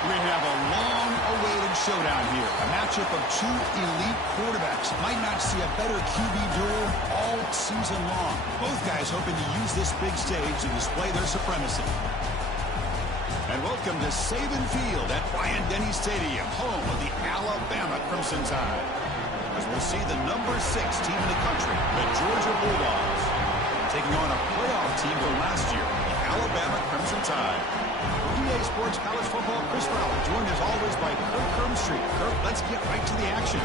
We have a long-awaited showdown here. A matchup of two elite quarterbacks. Might not see a better QB duel all season long. Both guys hoping to use this big stage to display their supremacy. And welcome to Saban Field at Bryant-Denny Stadium, home of the Alabama Crimson Tide. As we'll see the number 6 team in the country, the Georgia Bulldogs, taking on a playoff team from last year, the Alabama Crimson Tide. For EA Sports College Football, Chris Fowler, joined as always by Kirk Crumbstreet. Kirk, let's get right to the action.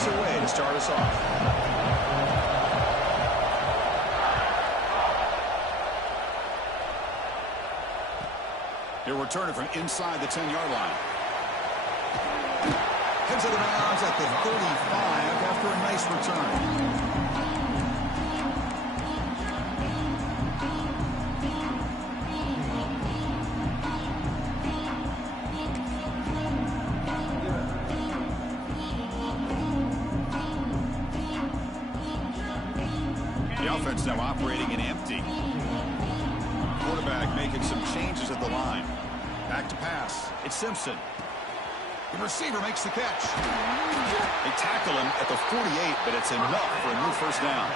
Away to start us off. He'll return it from inside the 10-yard line. Heads out of bounds at the 35 after a nice return. Offense now operating in empty. Quarterback making some changes at the line. Back to pass. It's Simpson. The receiver makes the catch. They tackle him at the 48, but it's enough for a new first down.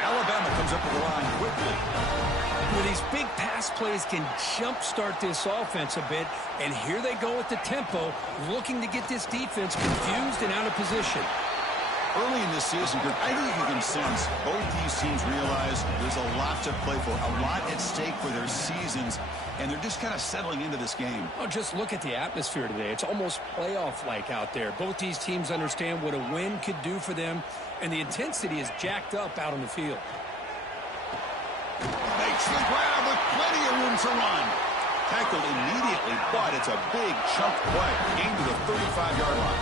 Alabama comes up with the line quickly. Well, these big pass plays can jumpstart this offense a bit, and here they go at the tempo, looking to get this defense confused and out of position. Early in this season, I think you can sense both these teams realize there's a lot to play for, a lot at stake for their seasons, and they're just kind of settling into this game. Oh, just look at the atmosphere today. It's almost playoff-like out there. Both these teams understand what a win could do for them, and the intensity is jacked up out on the field. Makes the grab with plenty of room to run. Tackled immediately, but it's a big chunk play. Gain to the 35-yard line.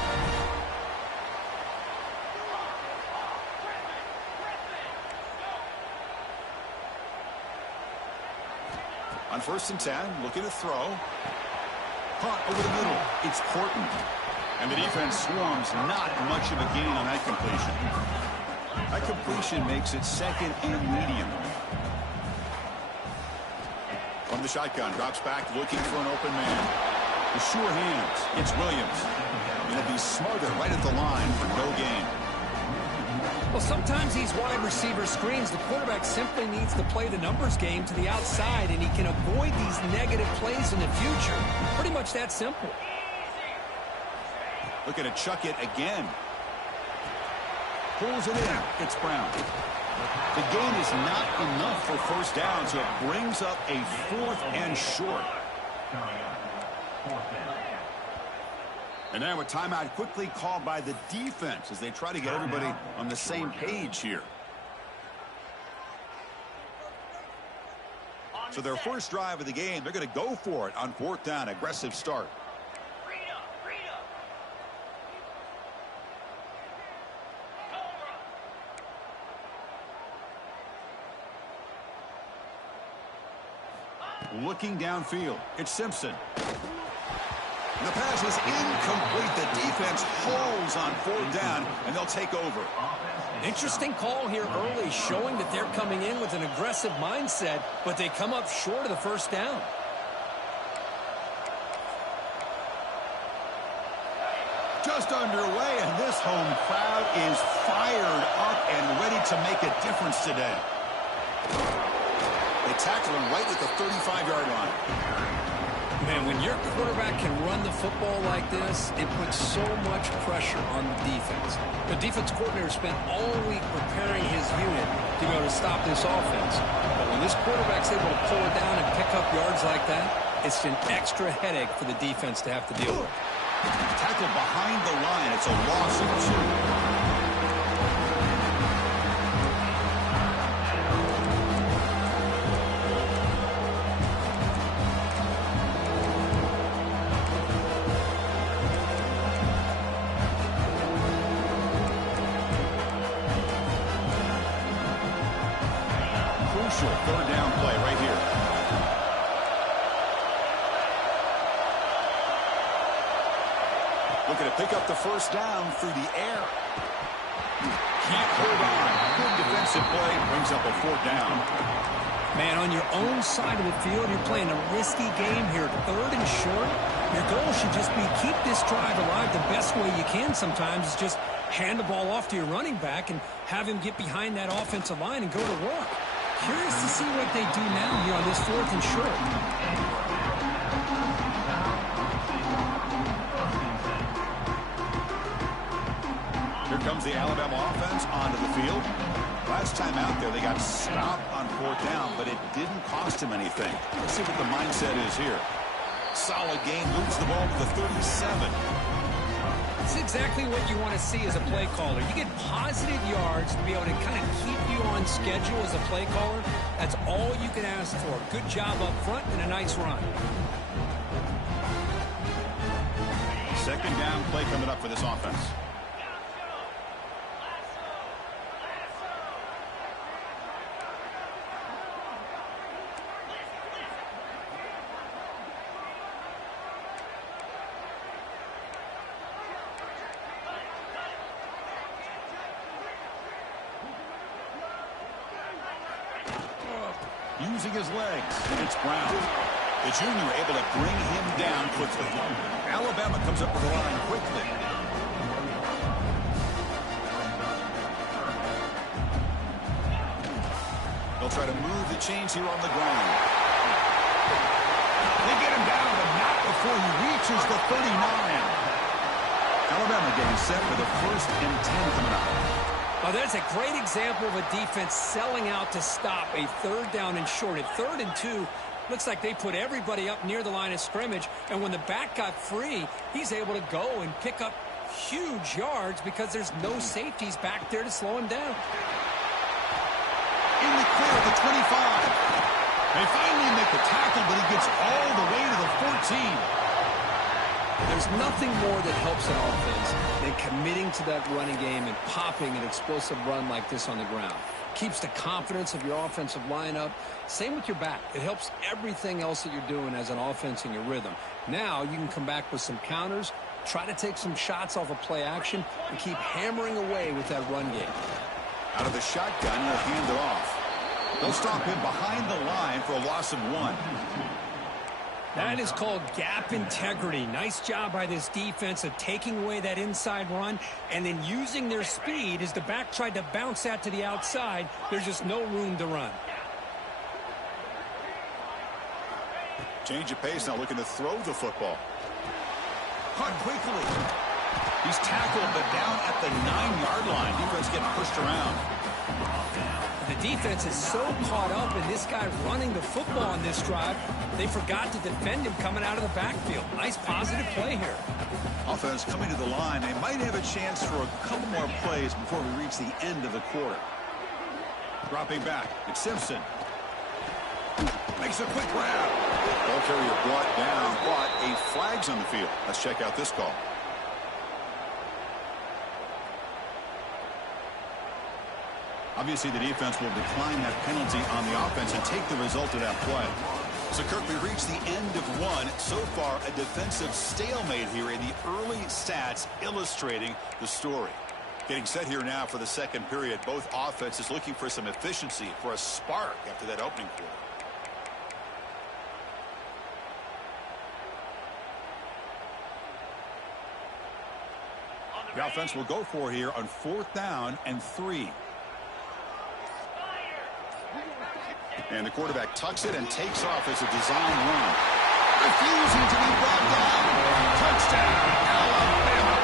On 1st and 10, looking to throw. Caught over the middle. It's Horton. And the defense swarms, not much of a gain on that completion. That completion makes it 2nd and medium. From the shotgun, drops back, looking for an open man. The sure hands. It's Williams. Going to be smarter right at the line for no gain. Well, sometimes these wide receiver screens, the quarterback simply needs to play the numbers game to the outside, and he can avoid these negative plays in the future. Pretty much that simple. Looking to chuck it again. Pulls it in. It's Brown. The gain is not enough for first down, so it brings up a 4th and short. And now a timeout quickly called by the defense as they try to get everybody on the same page here. So their first drive of the game, they're going to go for it on 4th down. Aggressive start. Looking downfield, it's Simpson. The pass is incomplete. The defense holds on 4th down, and they'll take over. Interesting call here early, showing that they're coming in with an aggressive mindset, but they come up short of the first down. Just underway, and this home crowd is fired up and ready to make a difference today. They tackle him right at the 35-yard line. Man, when your quarterback can run the football like this, it puts so much pressure on the defense. The defense coordinator spent all week preparing his unit to be able to stop this offense. But when this quarterback's able to pull it down and pick up yards like that, it's an extra headache for the defense to have to deal with. Tackle behind the line. It's a loss of 2. Looking to pick up the first down through the air. Can't hold on. Good defensive play. Brings up a 4th down. Man, on your own side of the field, you're playing a risky game here. 3rd and short. Your goal should just be keep this drive alive the best way you can sometimes. Is just hand the ball off to your running back and have him get behind that offensive line and go to work. Curious to see what they do now here on this 4th and short. Here comes the Alabama offense onto the field. Last time out there, they got stopped on 4th down, but it didn't cost him anything. Let's see what the mindset is here. Solid game, moves the ball to the 37. It's exactly what you want to see as a play caller. You get positive yards to be able to kind of keep you on schedule as a play caller. That's all you can ask for. Good job up front and a nice run. 2nd down play coming up for this offense. Using his legs. It's Brown. The junior able to bring him down quickly. Alabama comes up with the line quickly. They'll try to move the chains here on the ground. They get him down, but not before he reaches the 39. Alabama getting set for the 1st and 10 coming up. Well, that's a great example of a defense selling out to stop a 3rd down and short. At 3rd and 2, looks like they put everybody up near the line of scrimmage, and when the back got free, he's able to go and pick up huge yards because there's no safeties back there to slow him down. In the clear of the 25. They finally make the tackle, but he gets all the way to the 14. There's nothing more that helps an offense than committing to that running game and popping an explosive run like this on the ground. Keeps the confidence of your offensive lineup. Same with your back. It helps everything else that you're doing as an offense in your rhythm. Now you can come back with some counters, try to take some shots off of play action, and keep hammering away with that run game. Out of the shotgun, he'll hand it off. They'll stop him behind the line for a loss of 1. That is called gap integrity. Nice job by this defense of taking away that inside run and then using their speed as the back tried to bounce that to the outside. There's just no room to run. Change of pace now, looking to throw the football. Caught quickly. He's tackled, but down at the 9-yard line. Defense getting pushed around. The defense is so caught up in this guy running the football on this drive, they forgot to defend him coming out of the backfield. Nice positive play here. Offense coming to the line. They might have a chance for a couple more plays before we reach the end of the quarter. Dropping back. It's Simpson. Makes a quick grab. Ball carrier brought down, but a flag's on the field. Let's check out this call. Obviously, the defense will decline that penalty on the offense and take the result of that play. So, Kirk, we reached the end of one. So far, a defensive stalemate here in the early stats illustrating the story. Getting set here now for the 2nd period. Both offenses looking for some efficiency, for a spark after that opening quarter. The offense will go for here on 4th down and 3. And the quarterback tucks it and takes off as a design run. Refusing to be brought down. Touchdown, Alabama.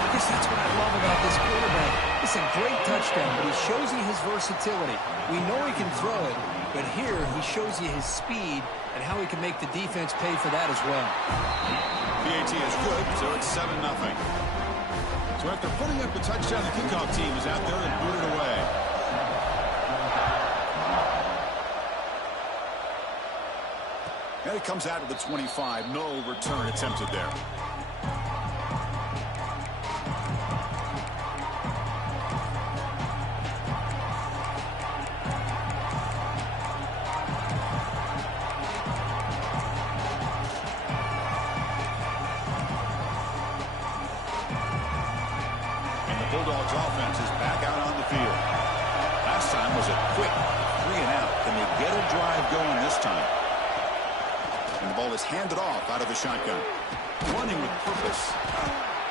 I guess that's what I love about this quarterback. It's a great touchdown, but he shows you his versatility. We know he can throw it, but here he shows you his speed and how he can make the defense pay for that as well. PAT is good, so it's 7-0. So after putting up a touchdown, the kickoff team is out there and booted away. And it comes out of the 25. No return attempted there. Bulldogs offense is back out on the field. Last time was a quick 3-and-out. Can they get a drive going this time? And the ball is handed off out of the shotgun. Running with purpose.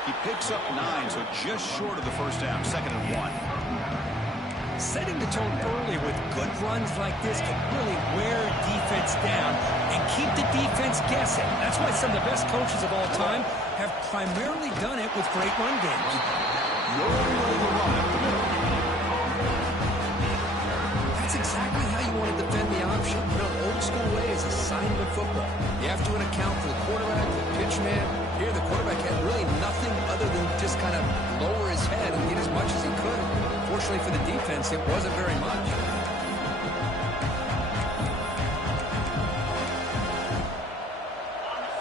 He picks up 9, so just short of the first down. 2nd and 1. Setting the tone early with good runs like this can really wear defense down and keep the defense guessing. That's why some of the best coaches of all time have primarily done it with great run games. Rolling the run up the middle. That's exactly how you want to defend the option. You know, old school way is assignment football. You have to account for the quarterback, the pitch man. Here, the quarterback had really nothing other than just kind of lower his head and get as much as he could. Fortunately for the defense, it wasn't very much.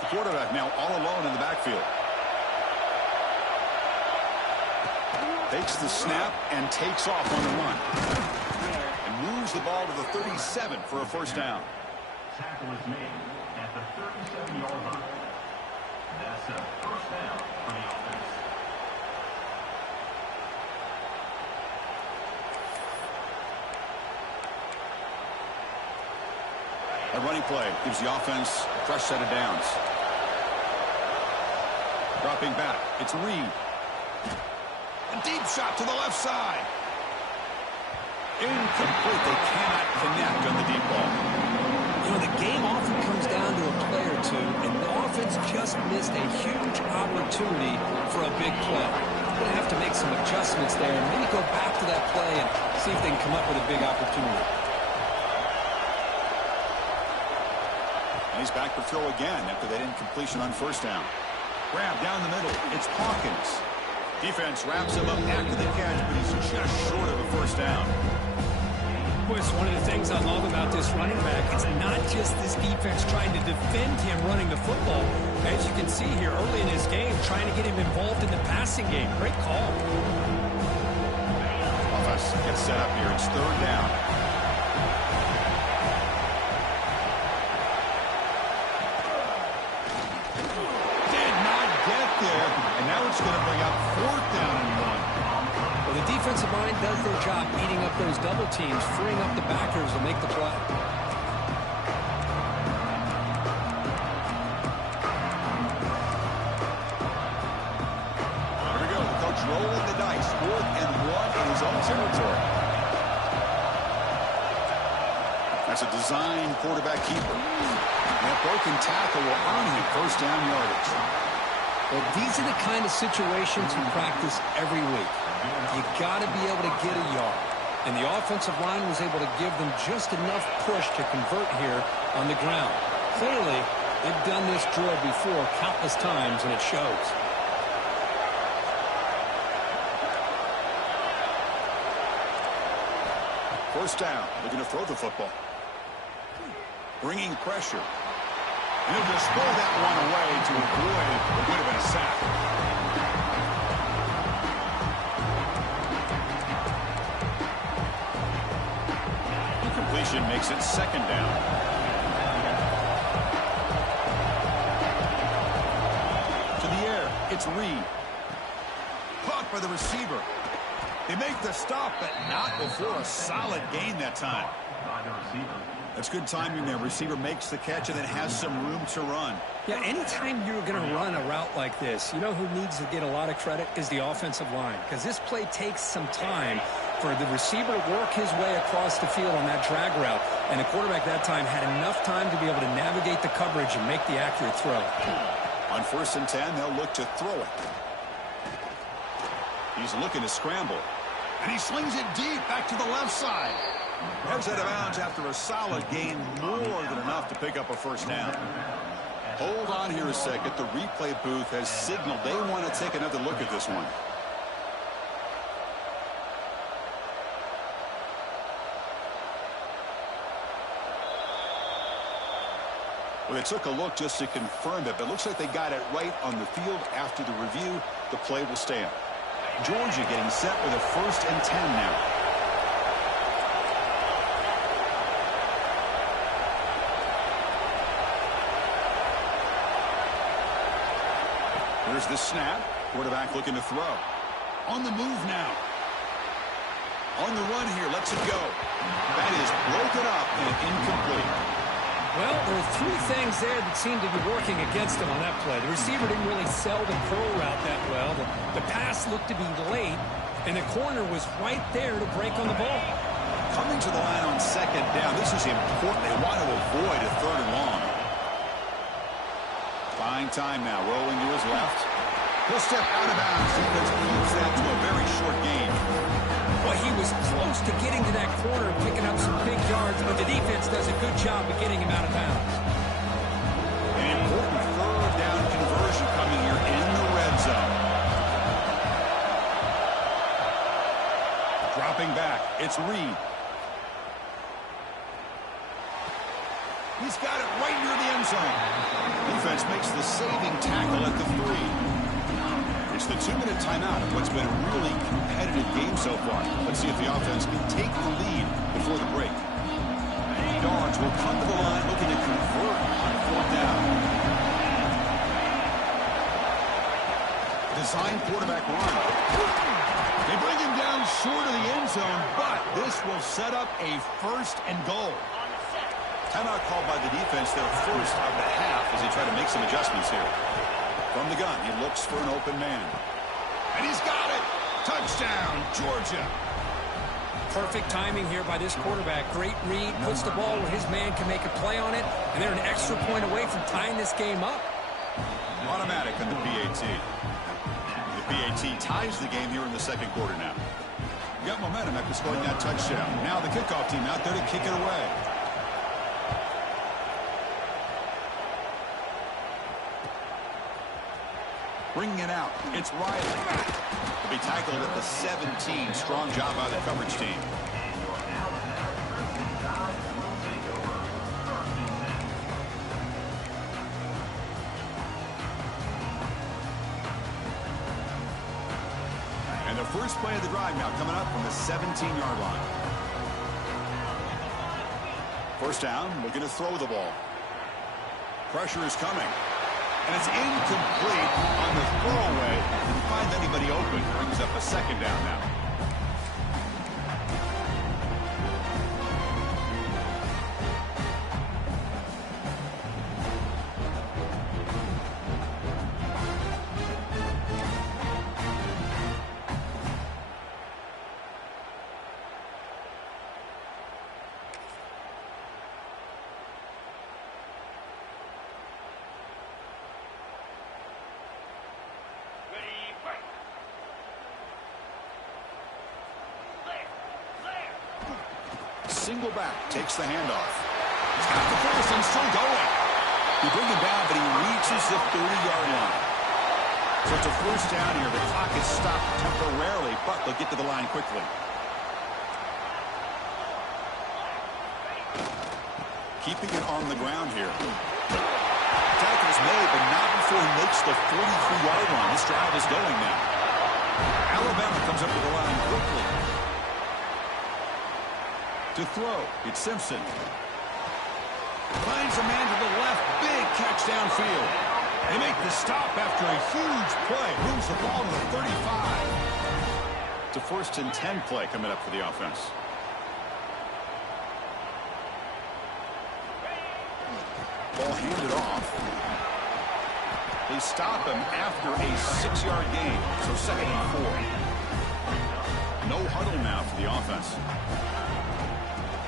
The quarterback now all alone in the backfield. Takes the snap and takes off on the run. And moves the ball to the 37 for a first down. Tackle is made at the 37-yard line. That's a first down for the offense. A running play gives the offense a fresh set of downs. Dropping back, it's Reed. A deep shot to the left side. Incomplete. They cannot connect on the deep ball. You know, the game often comes down to a play or two, and the offense just missed a huge opportunity for a big play. They're going to have to make some adjustments there and maybe go back to that play and see if they can come up with a big opportunity. And he's back to throw again after that incompletion on first down. Grab down the middle. It's Hawkins. Defense wraps him up after the catch, but he's just short of a first down. Boy, it's one of the things I love about this running back. It's not just this defense trying to defend him running the football. As you can see here early in his game, trying to get him involved in the passing game. Great call. Offense gets set up here. It's 3rd down. Did not get there, and now it's going to bring up 4th down and 1. Well, the defensive line does their job eating up those double teams, freeing up the backers to make the play. Here we go. The coach rolling the dice. 4th and 1 in his own territory. That's a design quarterback keeper. And that broken tackle will earn him first down yardage. Well, these are the kind of situations you practice every week. You got to be able to get a yard. And the offensive line was able to give them just enough push to convert here on the ground. Clearly, they've done this drill before countless times, and it shows. First down, looking to throw the football. Bringing pressure. And he'll just throw that one away to avoid what would have been a sack. Incompletion makes it 2nd down. To the air, it's Reed. Caught by the receiver. They make the stop, but not before a solid gain that time. By the receiver. That's good timing there. Receiver makes the catch and then has some room to run. Yeah, anytime you're going to run a route like this, you know who needs to get a lot of credit is the offensive line. Because this play takes some time for the receiver to work his way across the field on that drag route. And the quarterback that time had enough time to be able to navigate the coverage and make the accurate throw. On 1st and 10, they'll look to throw it. He's looking to scramble. And he slings it deep back to the left side. Heads out of bounds after a solid gain, more than enough to pick up a first down. Hold on here a second. The replay booth has signaled they want to take another look at this one. Well, they took a look just to confirm it, but it looks like they got it right on the field. After the review, the play will stand. Georgia getting set with a 1st and 10 now. Here's the snap. Quarterback looking to throw. on the move now. On the run here, lets it go. That is broken up and incomplete. Well, there are three things there that seem to be working against him on that play. The receiver didn't really sell the curl route that well. The pass looked to be late, and the corner was right there to break on the ball. Coming to the line on second down, this is important. They want to avoid a third and long. Buying time now, rolling to his left. He'll step out of bounds. Defense keeps that to a very short gain. Well, he was close to getting to that corner, picking up some big yards, but the defense does a good job of getting him out of bounds. An important third down conversion coming here in the red zone. Dropping back, it's Reed. He's got it right near the end zone. Defense makes the saving tackle at the 3. It's the 2-minute timeout of what's been a really competitive game so far. Let's see if the offense can take the lead before the break. Yards will come to the line looking to convert on fourth down. Design quarterback run. They bring him down short of the end zone, but this will set up a first and goal. Timeout called by the defense, their first of the half, as they try to make some adjustments here. From the gun, he looks for an open man. And he's got it! Touchdown, Georgia! Perfect timing here by this quarterback. Great read, puts the ball where his man can make a play on it, and they're an extra point away from tying this game up. Automatic on the PAT. The PAT ties the game here in the second quarter now. Got momentum after scoring that touchdown. Now the kickoff team out there to kick it away. Bringing it out, it's Riley. He'll be tackled at the 17. Strong job by the coverage team. And the first play of the drive now coming up from the 17-yard line. First down, looking to throw the ball. Pressure is coming. And it's incomplete on the throwaway. Didn't find anybody open. Brings up a second down now. Single back, takes the handoff. He's got the first and still going. He brings him down, but he reaches the 30-yard line. So it's a first down here. The clock is stopped temporarily, but they'll get to the line quickly. Keeping it on the ground here. Tackle is made, but not before he makes the 43-yard line. This drive is going now. Alabama comes up to the line quickly. To throw, it's Simpson. Finds a man to the left. Big catch downfield. They make the stop after a huge play. Moves the ball to the 35. It's a 1st and 10 play coming up for the offense. Ball handed off. They stop him after a 6-yard gain. So 2nd and 4. No huddle now for the offense.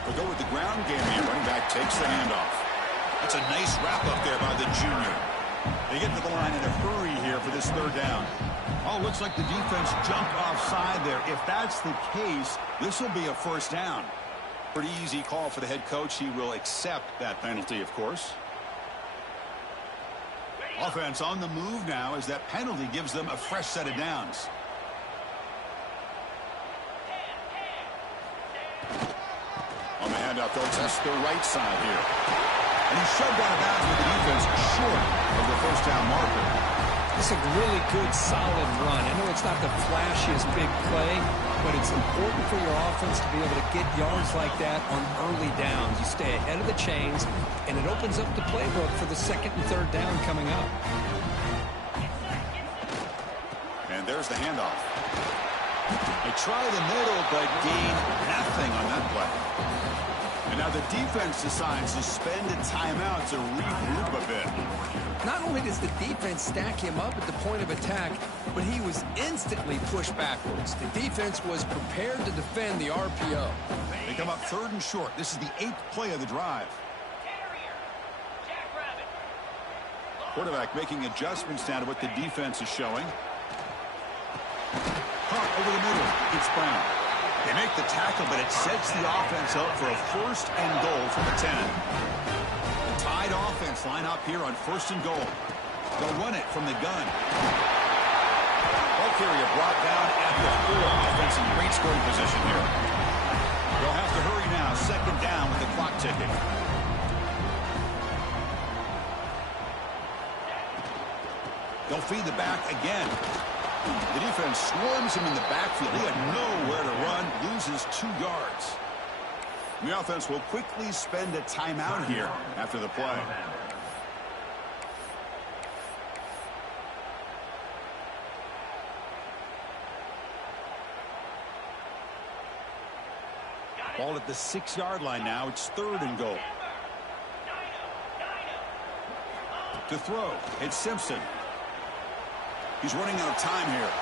We'll go with the ground game here. Running back takes the handoff. That's a nice wrap up there by the junior. They get to the line in a hurry here for this third down. Oh, looks like the defense jumped offside there. If that's the case, this will be a first down. Pretty easy call for the head coach. He will accept that penalty, of course. Offense on the move now as that penalty gives them a fresh set of downs. On the handoff, though, it's the right side here. And he's shoved out of bounds with the defense short of the first down marker. It's a really good, solid run. I know it's not the flashiest big play, but it's important for your offense to be able to get yards like that on early downs. You stay ahead of the chains, and it opens up the playbook for the 2nd and 3rd down coming up. And there's the handoff. They try the middle, but gain nothing on that play. And now the defense decides to spend a timeout to regroup a bit. Not only does the defense stack him up at the point of attack, but he was instantly pushed backwards. The defense was prepared to defend the RPO. They come up 3rd and short. This is the 8th play of the drive. Quarterback making adjustments now to what the defense is showing. Caught over the middle. It's Brown. They make the tackle, but it sets the offense up for a 1st and goal from the 10. The tied offense line up here on 1st and goal. They'll run it from the gun. Ball carrier brought down at the 4. Offense in great scoring position here. They'll have to hurry now. 2nd down with the clock ticking. They'll feed the back again. The defense swarms him in the backfield. He had nowhere to run, loses 2 yards. The offense will quickly spend a timeout here after the play. Ball at the 6-yard line now. It's 3rd and goal. To throw, it's Simpson. He's running out of time here.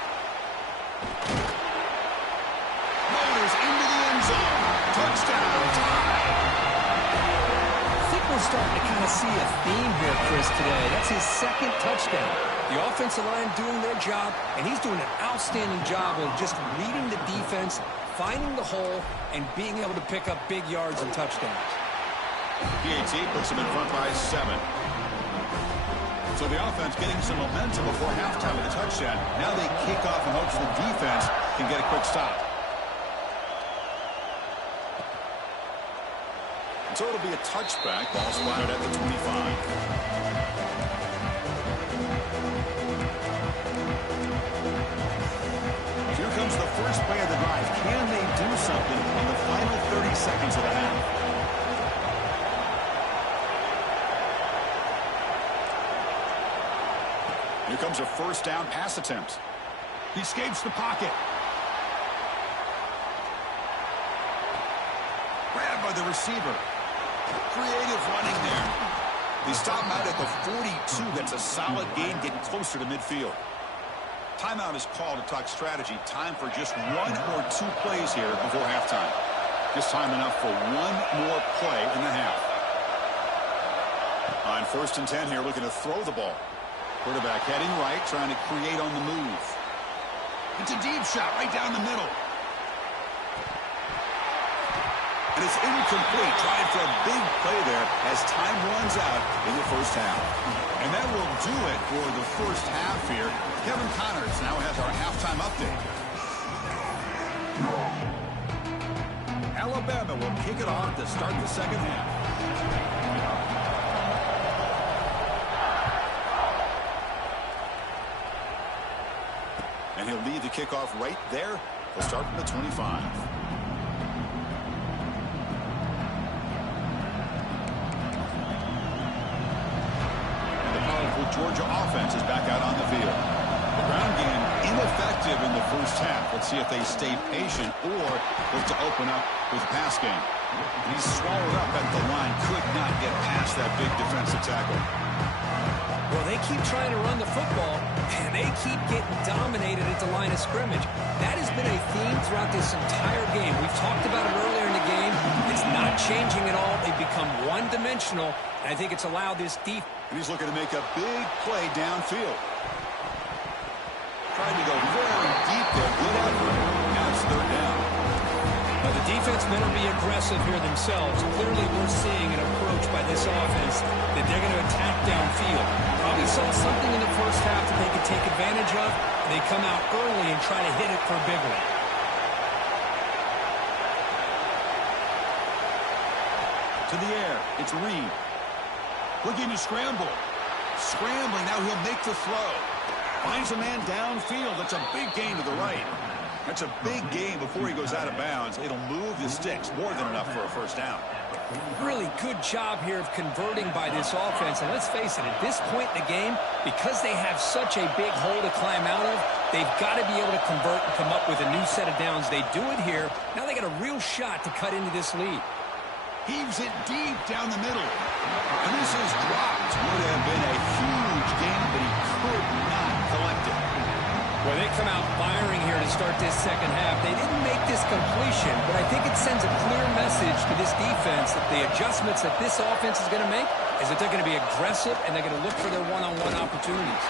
Motors into the end zone. Touchdown. I think we're starting to kind of see a theme here, Chris, today. That's his 2nd touchdown. The offensive line doing their job, and he's doing an outstanding job of just reading the defense, finding the hole, and being able to pick up big yards and touchdowns. PAT puts him in front by 7. So the offense getting some momentum before halftime with a touchdown. Now they kick off in hopes the defense can get a quick stop. And so it'll be a touchback. Ball spotted at the 25. Here comes the first play of the drive. Can they do something in the final 30 seconds of the half? Here comes a 1st down pass attempt. He escapes the pocket. Grabbed by the receiver. Creative running there. They stop him out at the 42. That's a solid gain, getting closer to midfield. Timeout is called to talk strategy. Time for just 1 or 2 plays here before halftime. Just time enough for 1 more play in the half. On 1st and 10 here, looking to throw the ball. Quarterback heading right, trying to create on the move. It's a deep shot right down the middle. And it's incomplete. Trying for a big play there as time runs out in the 1st half. And that will do it for the 1st half here. Kevin Connors now has our halftime update. Alabama will kick it off to start the 2nd half. And he'll lead the kickoff right there. They'll start from the 25. And the powerful Georgia offense is back out on the field. The ground game ineffective in the 1st half. Let's see if they stay patient or look to open up with a pass game. And he's swallowed up at the line. Could not get past that big defensive tackle. Well, they keep trying to run the football, and they keep getting dominated at the line of scrimmage. That has been a theme throughout this entire game. We've talked about it earlier in the game. It's not changing at all. They've become one-dimensional, and I think it's allowed this deep. And he's looking to make a big play downfield. Trying to go very deep there. Good effort. Now it's 3rd down. Now, the defense better be aggressive here themselves. Clearly, we're seeing an approach by this offense that they're going to attack downfield. Probably saw something in the 1st half that they could take advantage of. They come out early and try to hit it for a big one. To the air. It's Reed. Looking to scramble. Scrambling. Now he'll make the throw. Finds a man downfield. That's a big gain to the right. That's a big gain before he goes out of bounds. It'll move the sticks more than enough for a first down. Really good job here of converting by this offense. And let's face it, at this point in the game, because they have such a big hole to climb out of, they've got to be able to convert and come up with a new set of downs. They do it here. Now they got a real shot to cut into this lead. Heaves it deep down the middle. And this is dropped. Would have been a huge gain, but he could not collect it. Well, they come out firing here to start this second half. They didn't make this completion, but I think it sends a clear message to this defense that the adjustments that this offense is going to make is that they're going to be aggressive and they're going to look for their one-on-one opportunities.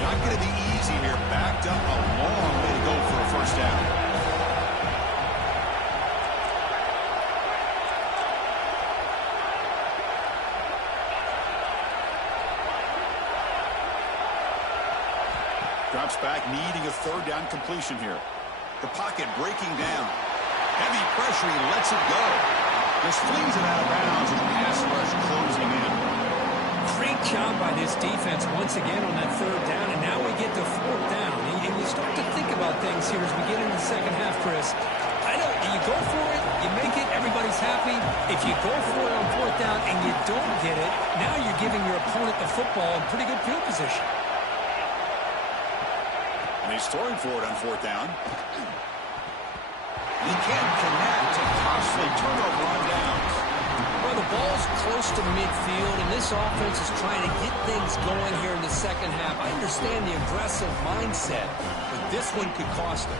Not going to be easy here. Backed up a long way to go for a first down. Drops back, needing a third down completion here. The pocket breaking down. Heavy pressure, he lets it go. Just flings it out of bounds, and the pass rush closing in. Great job by this defense once again on that third down, and now we get to fourth down. And you start to think about things here as we get into the second half, Chris. You go for it, you make it, everybody's happy. If you go for it on fourth down and you don't get it, now you're giving your opponent the football in pretty good field position. And he's throwing for it on fourth down. He can't connect. A costly turnover on downs. Well, the ball's close to midfield, and this offense is trying to get things going here in the second half. I understand the aggressive mindset, but this one could cost them.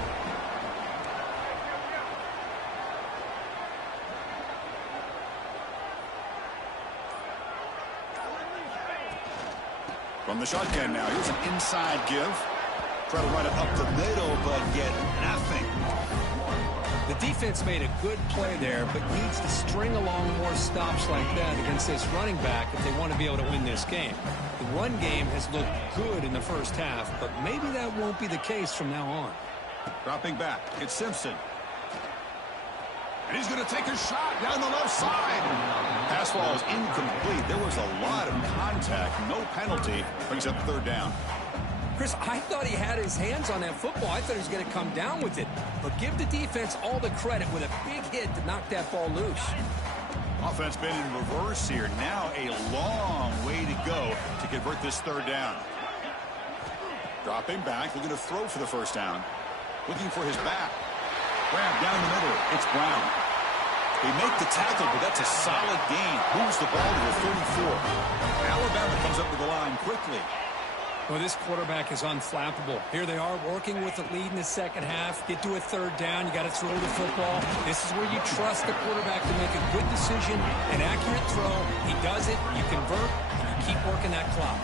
From the shotgun now, here's an inside give. Try to run it up the middle, but get nothing. The defense made a good play there, but needs to string along more stops like that against this running back if they want to be able to win this game. The run game has looked good in the first half, but maybe that won't be the case from now on. Dropping back, it's Simpson. And he's going to take a shot down the left side. Pass ball is incomplete. There was a lot of contact. No penalty. Brings up third down. Chris, I thought he had his hands on that football. I thought he was going to come down with it. But give the defense all the credit with a big hit to knock that ball loose. Offense been in reverse here. Now a long way to go to convert this third down. Dropping back, looking to throw for the first down. Looking for his back. Grab down the middle. It's Brown. They make the tackle, but that's a solid gain. Moves the ball to the 34. Alabama comes up to the line quickly. Well, this quarterback is unflappable. Here they are working with the lead in the second half. Get to a third down. You got to throw the football. This is where you trust the quarterback to make a good decision, an accurate throw. He does it. You convert, and you keep working that clock.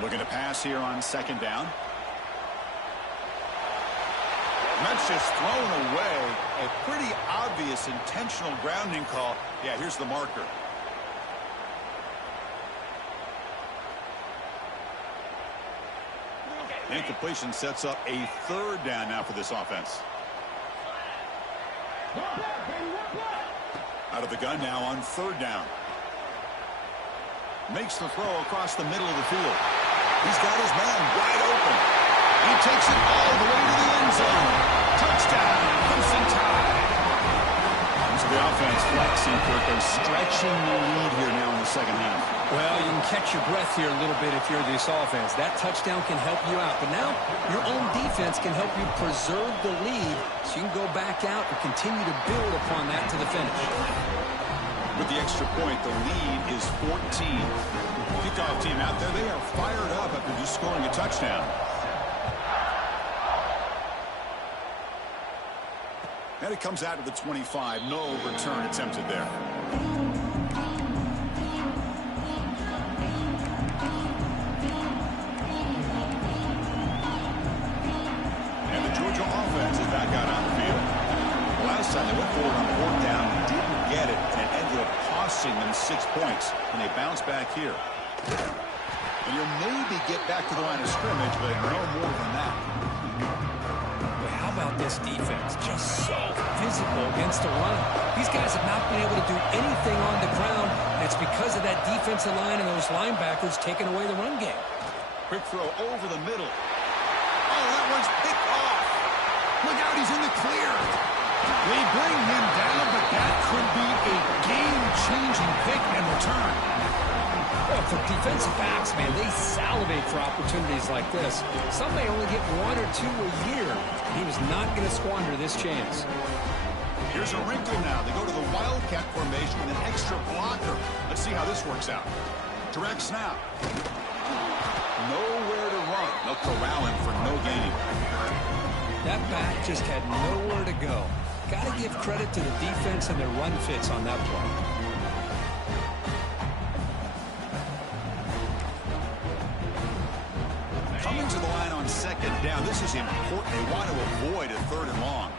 Looking to pass here on second down. And that's just thrown away. A pretty obvious intentional grounding call. Yeah, here's the marker. Incompletion sets up a third down now for this offense. Out of the gun now on third down. Makes the throw across the middle of the field. He's got his man wide open. He takes it all the way to the end zone. Touchdown, Crimson Tide. So the offense flexing, Kirk. They're stretching the lead here now in the second half. Well, you can catch your breath here a little bit if you're this offense. That touchdown can help you out. But now your own defense can help you preserve the lead so you can go back out and continue to build upon that to the finish. With the extra point, the lead is 14. Kickoff team out there, they are fired up after just scoring a touchdown. And it comes out to the 25. No return attempted there. And the Georgia offense is back out on the field. Last time they went forward on fourth down, didn't get it, and it ended up costing them 6 points. And they bounce back here. And here. Maybe get back to the line of scrimmage, but no more than that. Boy, how about this defense? Just so physical against the run. These guys have not been able to do anything on the ground, and it's because of that defensive line and those linebackers taking away the run game. Quick throw over the middle. Oh, that one's picked off. Look out, he's in the clear. They bring him down, but that could be a game-changing pick and return. Well, for defensive backs, man, they salivate for opportunities like this. Some may only get 1 or 2 a year. He was not going to squander this chance. Here's a wrinkle now. They go to the Wildcat formation with an extra blocker. Let's see how this works out. Direct snap. Nowhere to run. They'll corral him for no gain. That back just had nowhere to go. Got to give credit to the defense and their run fits on that play. Coming to the line on second down. This is important. They want to avoid a 3rd and long.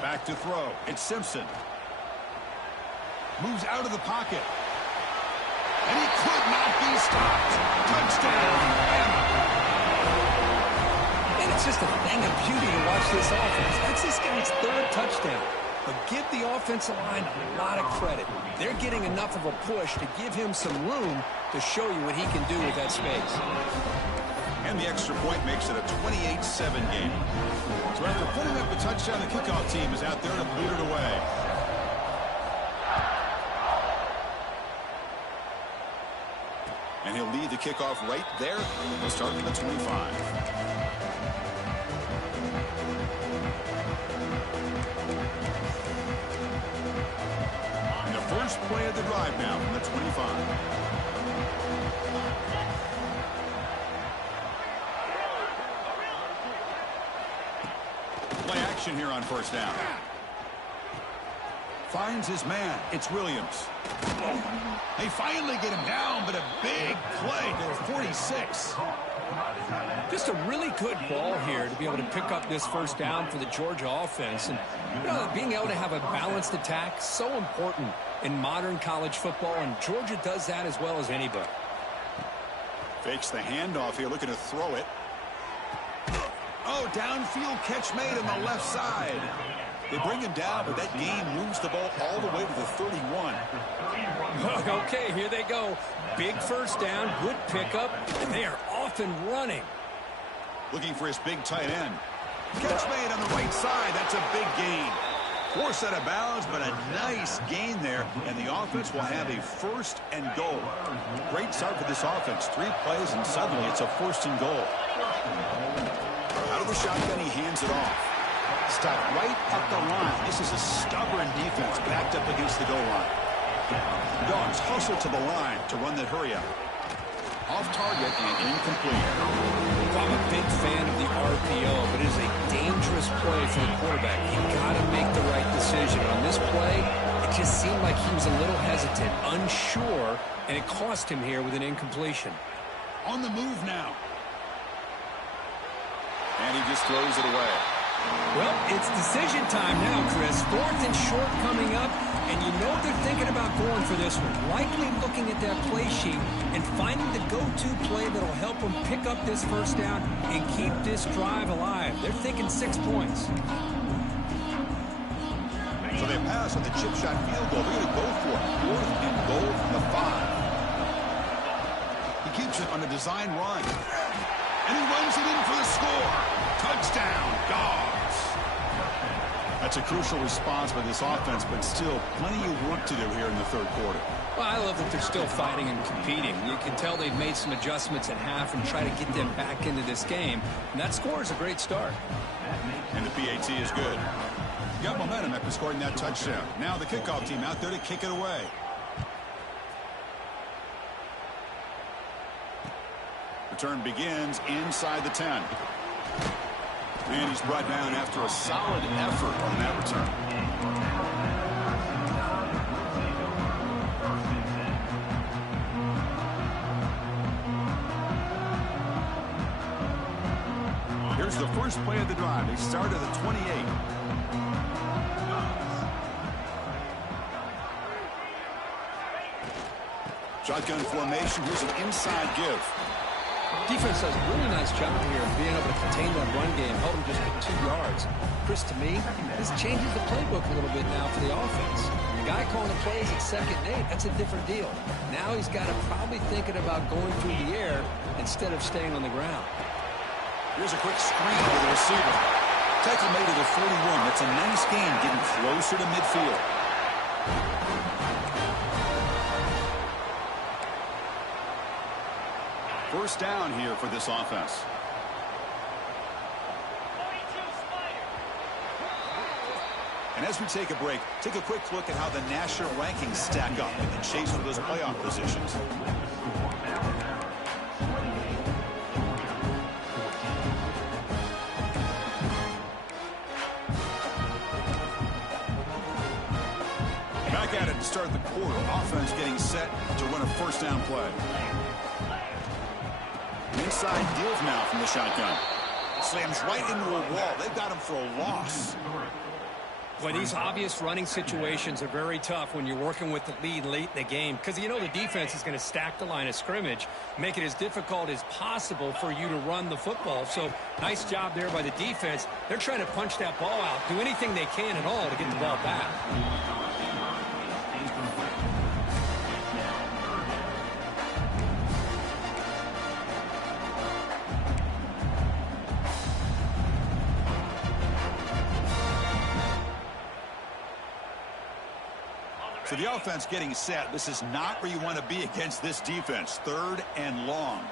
Back to throw. It's Simpson. Moves out of the pocket. And he could not be stopped. Touchdown, Bama. And it's just a thing of beauty to watch this offense. That's this guy's 3rd touchdown. But give the offensive line a lot of credit. They're getting enough of a push to give him some room to show you what he can do with that space. And the extra point makes it a 28-7 game. So after putting up a touchdown, the kickoff team is out there to boot it away. And he'll lead the kickoff right there. We'll start from the 25. First play of the drive now from the 25. Play action here on first down. Finds his man. It's Williams. They finally get him down, but a big play for 46. Just a really good ball here to be able to pick up this first down for the Georgia offense. And you know, being able to have a balanced attack, so important in modern college football, and Georgia does that as well as anybody. Fakes the handoff here, looking to throw it. Oh, downfield catch made on the left side. They bring him down, but that gain moves the ball all the way to the 31. Okay, here they go. Big first down, good pickup, and they are off and running. Looking for his big tight end. Catch made on the right side. That's a big gain. Forced out of bounds, but a nice gain there, and the offense will have a 1st and goal. Great start for this offense. 3 plays, and suddenly it's a 1st and goal. Out of the shotgun, he hands it off. Stop right up the line. This is a stubborn defense backed up against the goal line. Dogs hustle to the line to run the hurry-up. Off target and incomplete. I'm a big fan of the RPO, but it is a dangerous play for the quarterback. You've got to make the right decision. On this play, it just seemed like he was a little hesitant, unsure, and it cost him here with an incompletion. On the move now. And he just throws it away. Well, it's decision time now, Chris. 4th and short coming up, and you know they're thinking about going for this one. Likely looking at that play sheet and finding the go-to play that'll help them pick up this first down and keep this drive alive. They're thinking 6 points. So they pass on the chip shot field goal. They're going to go for it. 4th and goal from the 5. He keeps it on a design run. And he runs it in for the score. Touchdown, Dogs. That's a crucial response by this offense, but still plenty of work to do here in the 3rd quarter. Well, I love that they're still fighting and competing. You can tell they've made some adjustments at half and try to get them back into this game. And that score is a great start. And the PAT is good. Got momentum after scoring that touchdown. Now the kickoff team out there to kick it away. Return begins inside the 10. And he's brought down after a solid effort on that return. Here's the first play of the drive. They start at the 28. Shotgun formation. Here's an inside give. Defense does a really nice job here of being able to contain that run game, held him just at 2 yards. Chris, to me, this changes the playbook a little bit now for the offense. The guy calling the plays at 2nd and 8, that's a different deal. Now he's got to probably thinking about going through the air instead of staying on the ground. Here's a quick screen to the receiver. Tackle made to the 41. That's a nice gain, getting closer to midfield. First down here for this offense. And as we take a break, take a quick look at how the national rankings stack up in the chase for those playoff positions. Back at it to start the quarter. Offense getting set to run a first down play. Inside deals now from the shotgun. Slams right into a wall. They've got him for a loss. Well, these obvious running situations are very tough when you're working with the lead late in the game because you know the defense is going to stack the line of scrimmage, make it as difficult as possible for you to run the football. So nice job there by the defense. They're trying to punch that ball out, do anything they can at all to get the ball back. So the offense getting set. This is not where you want to be against this defense. 3rd and long.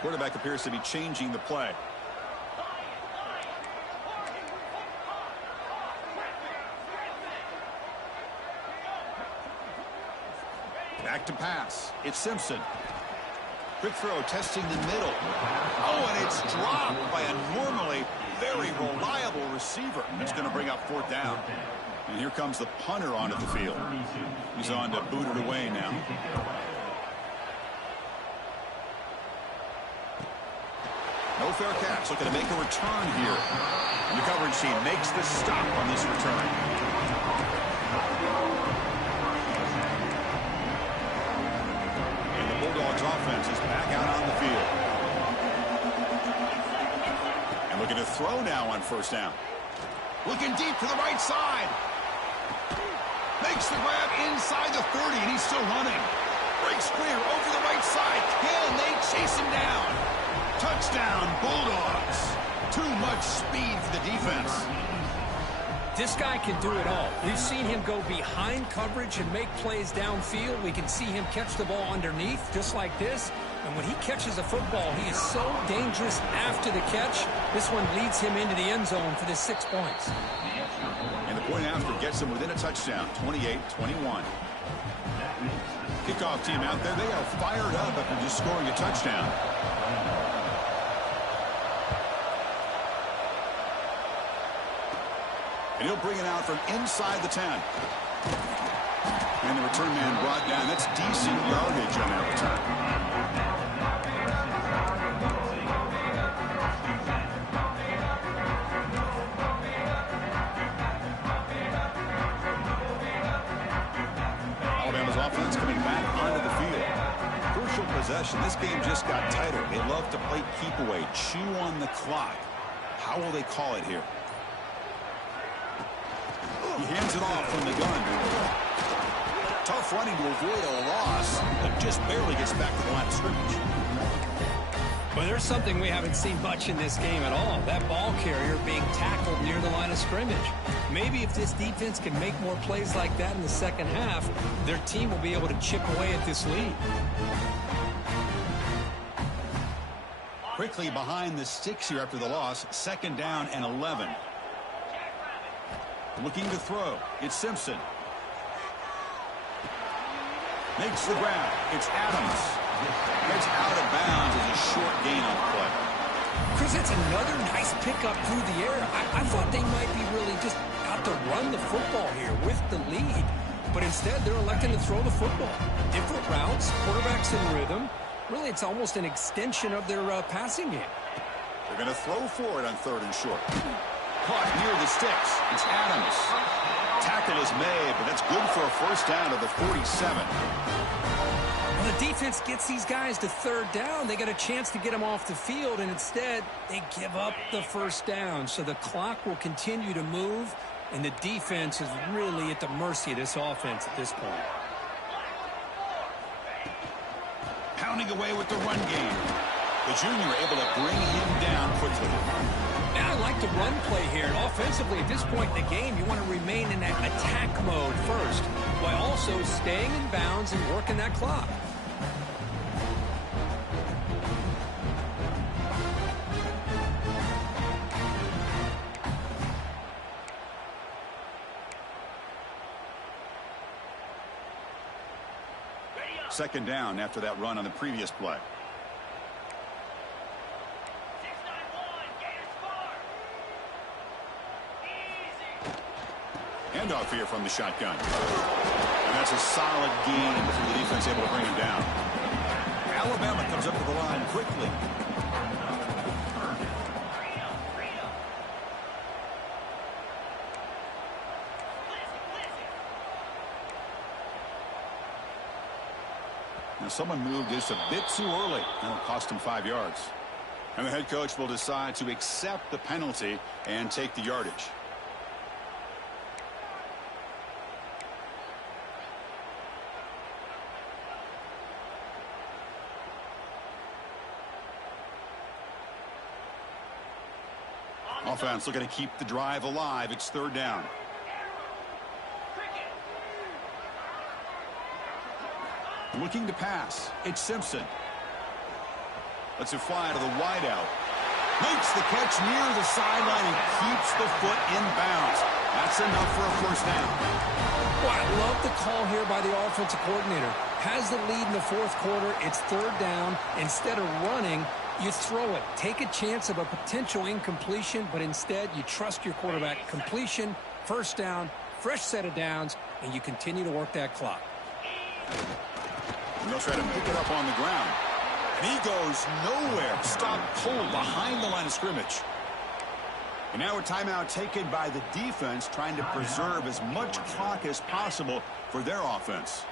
Quarterback appears to be changing the play. Back to pass. It's Simpson. Quick throw, testing the middle. Oh, and it's dropped by a normally very reliable receiver. That's going to bring up 4th down. And here comes the punter onto the field. He's on to boot it away now. No fair catch. Looking to make a return here. And the coverage team makes the stop on this return. And the Bulldogs offense is back out on the field. Looking to throw now on first down. Looking deep to the right side. Makes the grab inside the 30, and he's still running. Breaks clear over the right side. Can they chase him down? Touchdown, Bulldogs. Too much speed for the defense. This guy can do it all. We've seen him go behind coverage and make plays downfield. We can see him catch the ball underneath, just like this. And when he catches a football, he is so dangerous after the catch. This one leads him into the end zone for the 6 points. And the point after gets him within a touchdown, 28-21. Kickoff team out there, they are fired up after just scoring a touchdown. And he'll bring it out from inside the 10. And the return man brought down. That's decent yardage on that return. Alabama's offense coming back onto the field. Crucial possession. This game just got tighter. They love to play keep away, chew on the clock. How will they call it here? He hands it off from the gun. Tough running to avoid a loss, but just barely gets back to the line of scrimmage. Well, there's something we haven't seen much in this game at all. That ball carrier being tackled near the line of scrimmage. Maybe if this defense can make more plays like that in the second half, their team will be able to chip away at this lead. Quickly behind the sticks here after the loss. 2nd down and 11. Looking to throw. It's Simpson. Makes the grab. It's Adams. Gets out of bounds as a short gain on the play. Chris, it's another nice pickup through the air. I thought they might be really just out to run the football here with the lead. But instead, they're electing to throw the football. Different routes, quarterbacks in rhythm. Really, it's almost an extension of their passing game. They're going to throw for it on 3rd and short. Caught near the sticks. It's Adams. Tackle is made, but that's good for a first down to the 47. Well, the defense gets these guys to third down. They got a chance to get them off the field, and instead they give up the first down. So the clock will continue to move, and the defense is really at the mercy of this offense at this point. Pounding away with the run game. The junior able to bring him down quickly. Now I like the run play here. And offensively, at this point in the game, you want to remain in that attack mode first, while also staying in bounds and working that clock. Second down after that run on the previous play. Handoff here from the shotgun. And that's a solid gain for the defense able to bring him down. Alabama comes up to the line quickly. Now someone moved this a bit too early. That'll cost him 5 yards. And the head coach will decide to accept the penalty and take the yardage. Offense looking to keep the drive alive. It's third down. Looking to pass. It's Simpson. Lets it fly to the wideout. Makes the catch near the sideline and keeps the foot in bounds. That's enough for a first down. Well, I love the call here by the offensive coordinator. Has the lead in the fourth quarter. It's third down. Instead of running, you throw it. Take a chance of a potential incompletion, but instead you trust your quarterback. Completion, first down, fresh set of downs, and you continue to work that clock. And they'll try to pick it up on the ground. And he goes nowhere. Stop cold behind the line of scrimmage. And now a timeout taken by the defense, trying to preserve as much clock as possible for their offense.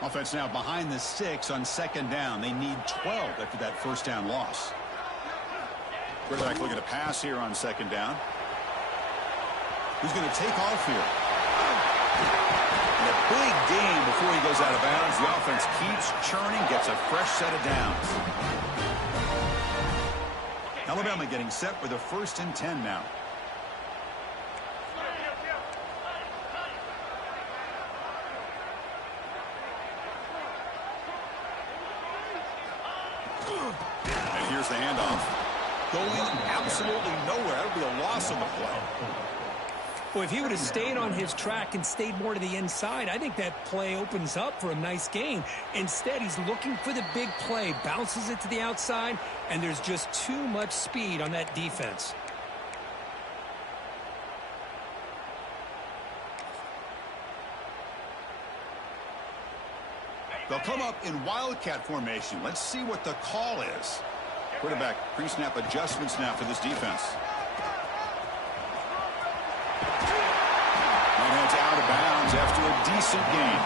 Offense now behind the 6 on second down. They need 12 after that first down loss. Quarterback looking to pass here on second down. Who's going to take off here? And a big gain before he goes out of bounds. The offense keeps churning, gets a fresh set of downs. Alabama getting set with a 1st and 10 now. And here's the handoff. Going absolutely nowhere. That would be a loss on the play. Well, if he would have stayed on his track and stayed more to the inside, I think that play opens up for a nice gain. Instead, he's looking for the big play, bounces it to the outside, and there's just too much speed on that defense. They'll come up in Wildcat formation. Let's see what the call is. Quarterback pre-snap adjustments now for this defense. And heads out of bounds after a decent gain.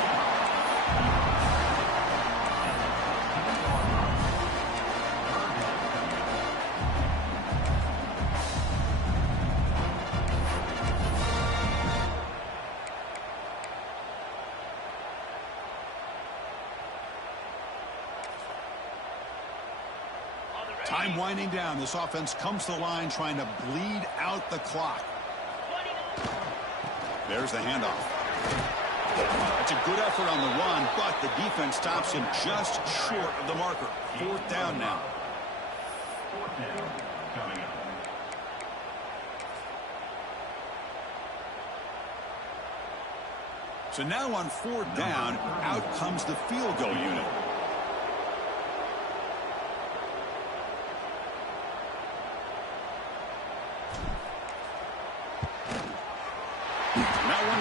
Time winding down. This offense comes to the line trying to bleed out the clock. There's the handoff. That's a good effort on the run, but the defense stops him just short of the marker. 4th down now. 4th down coming up. So now on 4th down, out comes the field goal unit.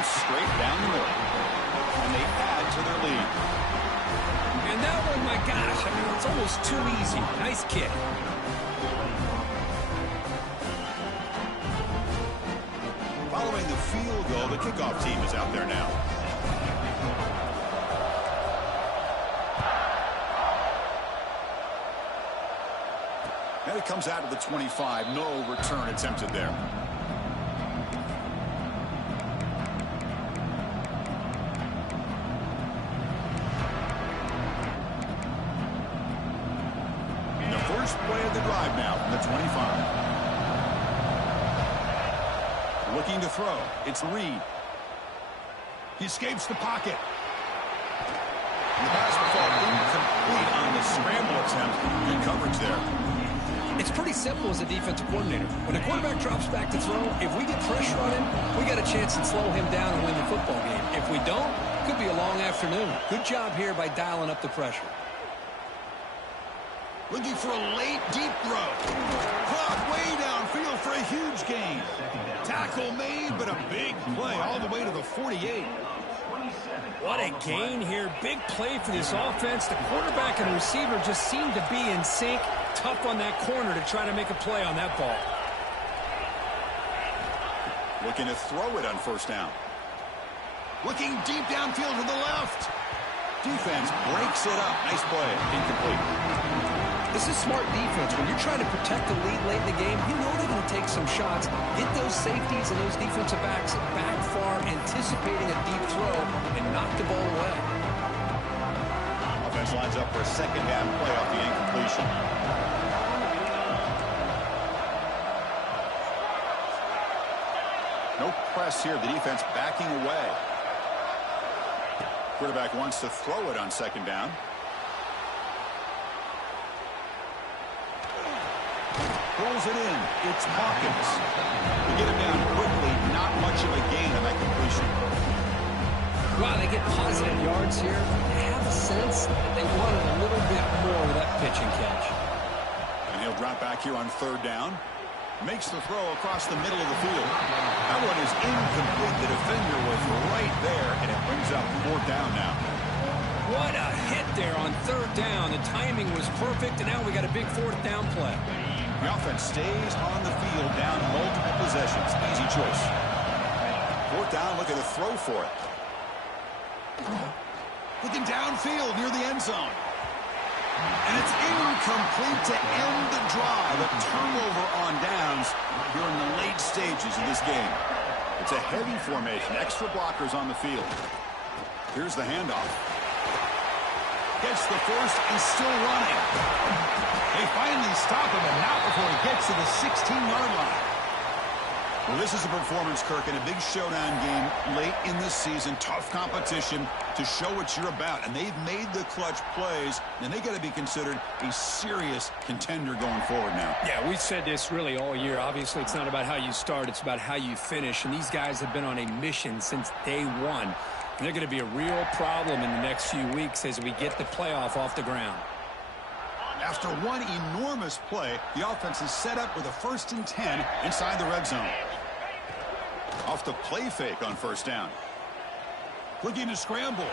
Straight down the middle. And they add to their lead. And that one, my gosh, I mean, it's almost too easy. Nice kick. Following throwing the field goal. The kickoff team is out there now. And it comes out of the 25. No return attempted there. The first play of the drive now from the 25. Looking to throw. It's Reed. He escapes the pocket. The pass will fall incomplete on the scramble attempt. Good coverage there. It's pretty simple as a defensive coordinator. When a quarterback drops back to throw, if we get pressure on him, we got a chance to slow him down and win the football game. If we don't, it could be a long afternoon. Good job here by dialing up the pressure. Looking for a late, deep throw. Caught way downfield for a huge gain. Tackle made, but a big play all the way to the 48. What a gain here. Big play for this offense. The quarterback and the receiver just seem to be in sync. Tough on that corner to try to make a play on that ball. Looking to throw it on first down. Looking deep downfield to the left. Defense breaks it up. Nice play. Incomplete. This is smart defense. When you're trying to protect the lead late in the game, you know they're going to take some shots, get those safeties and those defensive backs back far, anticipating a deep throw, and knock the ball away. Offense lines up for a second down play off the incompletion. No press here. The defense backing away. Quarterback wants to throw it on second down. Pulls it in. It's Hawkins. They get him down quickly. Not much of a gain on that completion. Wow, they get positive yards here. They have a sense that they wanted a little bit more with that pitch and catch. And he'll drop back here on third down. Makes the throw across the middle of the field. That one is incomplete. The defender was right there, and it brings up fourth down now. What a hit there on third down. The timing was perfect, and now we got a big fourth down play. The offense stays on the field down multiple possessions. Easy choice. Fourth down, look at the throw for it. Looking downfield near the end zone. And it's incomplete to end the drive. A turnover on downs here in the late stages of this game. It's a heavy formation. Extra blockers on the field. Here's the handoff. Gets the first and still running. They finally stop him, and not before he gets to the 16-yard line. Well, this is a performance, Kirk, in a big showdown game late in the season. Tough competition to show what you're about. And they've made the clutch plays, and they got to be considered a serious contender going forward now. Yeah, we've said this really all year. Obviously, it's not about how you start. It's about how you finish. And these guys have been on a mission since day one. And they're going to be a real problem in the next few weeks as we get the playoff off the ground. After one enormous play, the offense is set up with a 1st and 10 inside the red zone. Off the play fake on first down. Looking to scramble.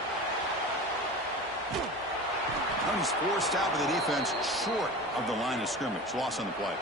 Now he's forced out with the defense short of the line of scrimmage. Loss on the play.